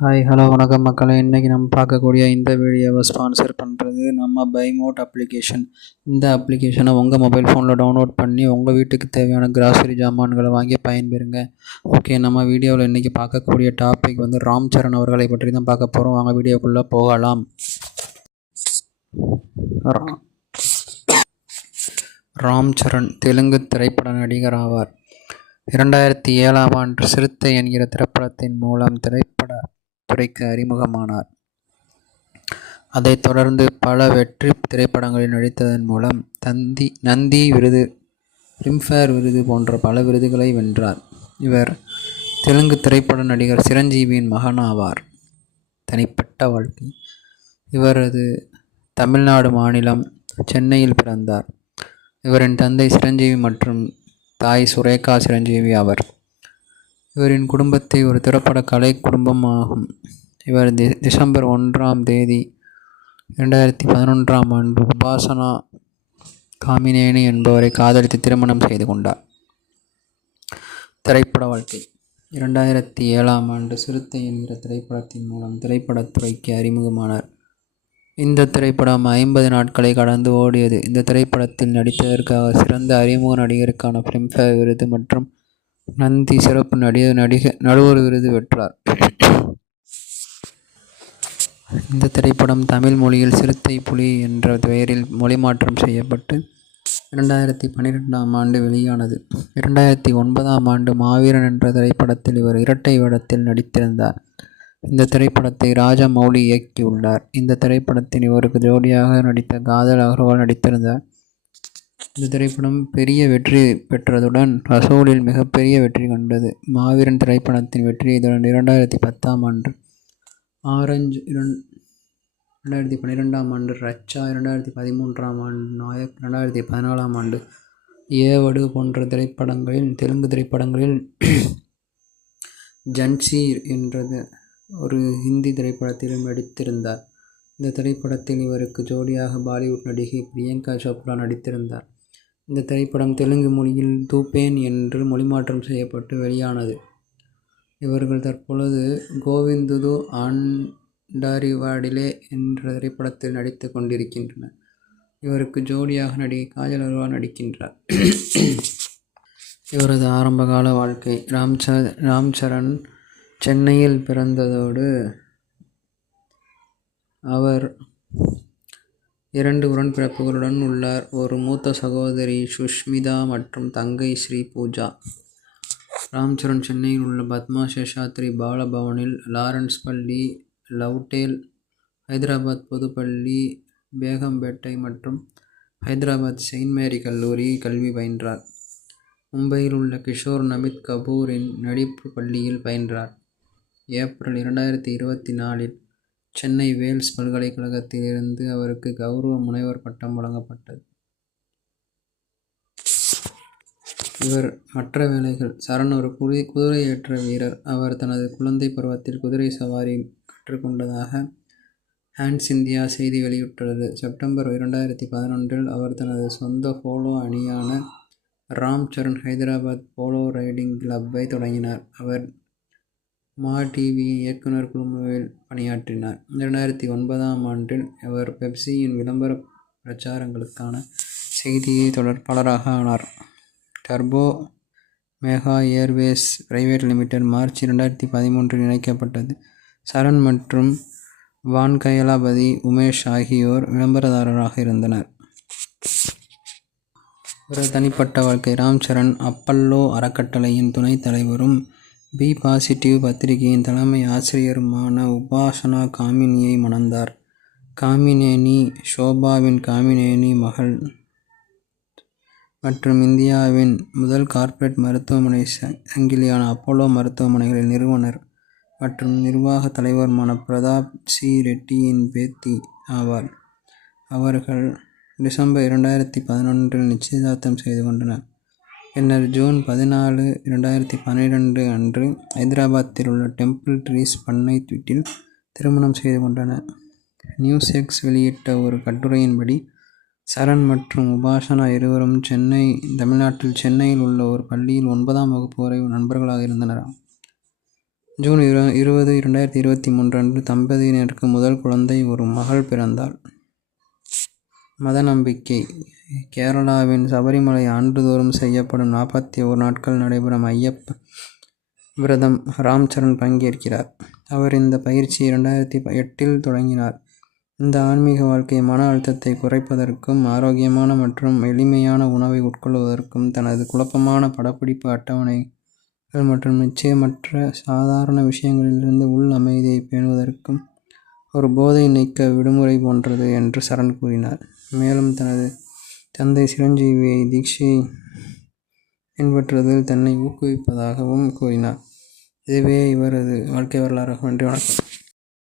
Hi hello வணக்கம் மக்களே. இன்றைக்கி நம்ம பார்க்கக்கூடிய இந்த வீடியோவை ஸ்பான்சர் பண்ணுறது நம்ம பைமோட் அப்ளிகேஷன். இந்த அப்ளிகேஷனை உங்கள் மொபைல் ஃபோனில் டவுன்லோட் பண்ணி உங்கள் வீட்டுக்கு தேவையான கிராசரி ஜாமான்களை வாங்கி பயன்பெறுங்க. ஓகே, நம்ம வீடியோவில் இன்றைக்கி பார்க்கக்கூடிய டாபிக் ராம் சரண் அவர்களை பற்றி தான் பார்க்க போகிறோம். வாங்க வீடியோக்குள்ளே போகலாம். ராம் சரண் தெலுங்கு திரைப்பட நடிகர் ஆவார். 2007ஆம் ஆண்டு சிறுத்தை என்கிற திரைப்படத்தின் மூலம் திரைப்பட துறைக்கு அறிமுகமானார். அதைத் தொடர்ந்து பல வெற்றி திரைப்படங்களில் நடித்ததன் மூலம் நந்தி விருது, ஃபிலிம்ஃபேர் விருது போன்ற பல விருதுகளை வென்றார். இவர் தெலுங்கு திரைப்பட நடிகர் சிரஞ்சீவியின் மகன் ஆவார். தனிப்பட்ட வாழ்க்கை. இவரது தமிழ்நாடு மாநிலம் சென்னையில் பிறந்தார். இவரின் தந்தை சிரஞ்சீவி மற்றும் தாய் சுரேகா சிரஞ்சீவி ஆவர். இவரின் குடும்பத்தை ஒரு திரைப்பட கலை குடும்பம் ஆகும். இவர் டிசம்பர் 1ஆம் தேதி 2011ஆம் ஆண்டு உபாசனா காமினேனி என்பவரை காதலித்து திருமணம் செய்து கொண்டார். திரைப்பட வாழ்க்கை. 2007ஆம் ஆண்டு சிறுத்தை என்கிற திரைப்படத்தின் மூலம் திரைப்படத்துறைக்கு அறிமுகமானார். இந்த திரைப்படம் 50 நாட்களை கடந்து ஓடியது. இந்த திரைப்படத்தில் நடித்ததற்காக சிறந்த அறிமுக நடிகருக்கான ஃபிலிம்ஃபேர் விருது மற்றும் நந்தி சிறப்பு நடுவர் விருது பெற்றார். இந்த திரைப்படம் தமிழ் மொழியில் சிறுத்தை புலி என்ற பெயரில் மொழிமாற்றம் செய்யப்பட்டு 2012ஆம் ஆண்டு வெளியானது. 2009ஆம் ஆண்டு மாவீரன் என்ற திரைப்படத்தில் இவர் இரட்டை வேடத்தில் நடித்திருந்தார். இந்த திரைப்படத்தை ராஜமௌலி இயக்கியுள்ளார். இந்த திரைப்படத்தில் இவருக்கு ஜோடியாக நடித்த காதல் அகர்வால் நடித்திருந்தார். இந்த திரைப்படம் பெரிய வெற்றி பெற்றதுடன் வசூலில் மிகப்பெரிய வெற்றி கண்டது. மாவீரன் திரைப்படத்தின் வெற்றியை தொடர்ந்து 2010ஆம் ஆண்டு ஆரஞ்சு, 2012ஆம் ஆண்டு ரச்சா, 2013ஆம் ஆண்டு நாயக், 2014ஆம் ஆண்டு ஏவடு போன்ற தெலுங்கு திரைப்படங்களில் ஜன்சீர் என்றது ஒரு ஹிந்தி திரைப்படத்திலும் நடித்திருந்தார். இந்த திரைப்படத்தில் இவருக்கு ஜோடியாக பாலிவுட் நடிகை பிரியங்கா சோப்ரா நடித்திருந்தார். இந்த திரைப்படம் தெலுங்கு மொழியில் தூபேன் என்று மொழிமாற்றம் செய்யப்பட்டு வெளியானது. இவர்கள் தற்பொழுது கோவிந்துது ஆண்டரிவாடிலே என்ற திரைப்படத்தில் நடித்து கொண்டிருக்கின்றனர். இவருக்கு ஜோடியாக நடிகை காஜல் அகர்வால் நடிக்கின்றார். இவரது ஆரம்பகால வாழ்க்கை. ராம் சரண் சென்னையில் பிறந்ததோடு அவர் 2 உடன்பிறப்புகளுடன் உள்ளார். ஒரு மூத்த சகோதரி சுஷ்மிதா மற்றும் தங்கை ஸ்ரீ பூஜா. ராம் சரண் சென்னையில் உள்ள பத்மா சேஷாத்ரி பாலபவனில், லாரன்ஸ் பள்ளி, லவ்டேல், ஹைதராபாத் பொதுப்பள்ளி, பேகம்பேட்டை மற்றும் ஹைதராபாத் செயின்ட் மேரி கல்லூரி கல்வி பயின்றார். மும்பையில் உள்ள கிஷோர் நமித் கபூரின் நடிப்பு பள்ளியில் பயின்றார். ஏப்ரல் 2024இல் சென்னை வேல்ஸ் பல்கலைக்கழகத்தில் இருந்து அவருக்கு கௌரவ முனைவர் பட்டம் வழங்கப்பட்டது. இவர் மற்ற வேலைகள். சரண் ஒரு குதிரையேற்ற வீரர். அவர் தனது குழந்தை பருவத்தில் குதிரை சவாரி கற்றுக்கொண்டதாக ஹேண்ட்ஸ் இந்தியா செய்தி வெளியிட்டுள்ளது. செப்டம்பர் 2011இல் அவர் தனது சொந்த போலோ அணியான ராம் சரண் ஹைதராபாத் போலோ ரைடிங் கிளப்பை தொடங்கினார். அவர் மா டிவியின் இயக்குனர் குழுவில் பணியாற்றினார். 2009ஆம் ஆண்டில் அவர் பெப்சியின் விளம்பர பிரச்சாரங்களுக்கான செய்தி தொடர்பாளராக ஆனார். Turbo Mega Airways Private Limited March 2013இல் இணைக்கப்பட்டது. சரண் மற்றும் வான்கயலாபதி உமேஷ் ஆகியோர் விளம்பரதாரராக இருந்தனர். இவரது தனிப்பட்ட வாழ்க்கை. ராம் சரண் அப்பல்லோ அறக்கட்டளையின் துணைத் தலைவரும் பி பாசிட்டிவ் பத்திரிகையின் தலைமை ஆசிரியருமான உபாசனா காமினியை மணந்தார். காமினேனி ஷோபாவின் காமினேனி மகள் மற்றும் இந்தியாவின் முதல் கார்ப்பரேட் மருத்துவமனை சங்கிலியான அப்பல்லோ மருத்துவமனைகளின் நிறுவனர் மற்றும் நிர்வாக தலைவருமான பிரதாப் சி ரெட்டியின் பேத்தி ஆவார். அவர்கள் டிசம்பர் 2011இல் நிச்சயதார்த்தம் செய்து கொண்டனர். பின்னர் ஜூன் 14, 2012 அன்று ஹைதராபாத்தில் உள்ள டெம்பிள் ட்ரீஸ் பண்ணை வீட்டில் திருமணம் செய்து கொண்டனர். நியூஸ்எக்ஸ் வெளியிட்ட ஒரு கட்டுரையின்படி சரண் மற்றும் உபாசனா இருவரும் தமிழ்நாட்டில் சென்னையில் உள்ள ஒரு பள்ளியில் 9ஆம் வகுப்பு வரை நண்பர்களாக இருந்தனர். ஜூன் 20, 2023 அன்று தம்பதியினருக்கு முதல் குழந்தை, ஒரு மகள் பிறந்தாள். மத நம்பிக்கை. கேரளாவின் சபரிமலை ஆண்டுதோறும் செய்யப்படும் 41 நாட்கள் நடைபெறும் ஐயப்ப விரதம் ராம் சரண் பங்கேற்கிறார். அவர் இந்த பயிற்சியை 2008 தொடங்கினார். இந்த ஆன்மீக வாழ்க்கை மன அழுத்தத்தை குறைப்பதற்கும், ஆரோக்கியமான மற்றும் எளிமையான உணவை உட்கொள்வதற்கும், தனது குழப்பமான படப்பிடிப்பு அட்டவணைகள் மற்றும் நிச்சயமற்ற சாதாரண விஷயங்களிலிருந்து உள் அமைதியை பேணுவதற்கும் ஒரு போதை நீக்க விடுமுறை போன்றது என்று சரண் கூறினார். மேலும் தனது தந்தை சிரஞ்சீவியை தீட்சையை பின்பற்றுவதில் தன்னை ஊக்குவிப்பதாகவும் கூறினார். இதுவே இவரது வாழ்க்கை வரலாறு. நன்றி, வணக்கம்.